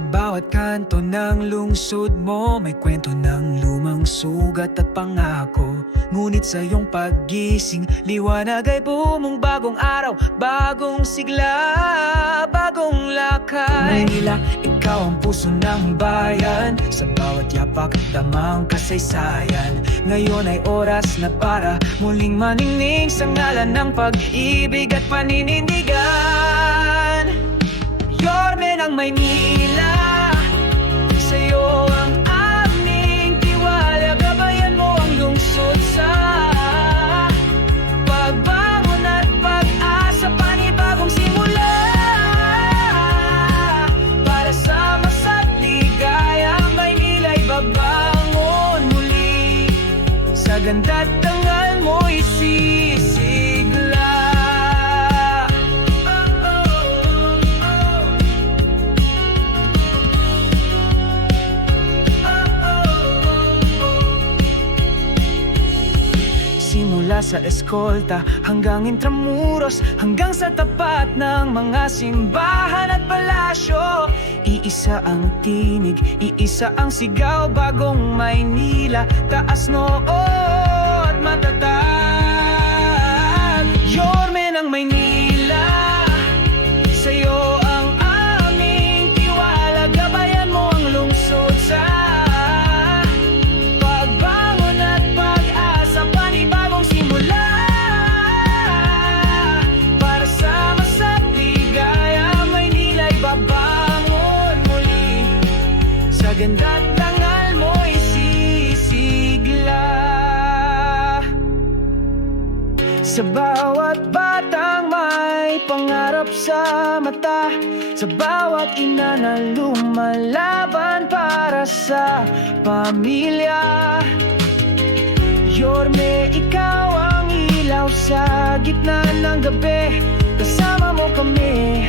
Sa bawat kanto ng lungsod mo, may kwento ng lumang sugat at pangako. Ngunit sa iyong paggising, liwanag ay bumong bagong araw, bagong sigla, bagong lakay. Manila, ikaw ang puso ng bayan, sa bawat yapak damang kasaysayan. Ngayon ay oras na para muling maningning sa ngalan ng pag-ibig at paninindigan. Yorme ng Maynila, sa'yo ang aming tiwala. Gabayan mo ang lungsod sa pagbangon at pag-asa, panibagong simula. Para sa masa't ligaya, Maynila'y babangon muli. Sa ganda't dangal mo'y sisigla. Simula sa eskolta hanggang Intramuros, hanggang sa tapat ng mga simbahan at palasyo. Iisa ang tinig, iisa ang sigaw, bagong Maynila, taas noo at matatag. Yorme ng Maynila, sa'yo ang aming tiwala. Gabayan mo ang lungsod sa pagbangon at pag-asa, panibagong simula. Para sa masa't ligaya, Maynila'y babangon muli. Sa ganda't dangal mo'y sisigla. Sa bawat batang may pangarap sa mata, sa bawat ina na lumalaban para sa pamilya. Yorme, ikaw ang ilaw sa gitna ng gabi, kasama mo kami.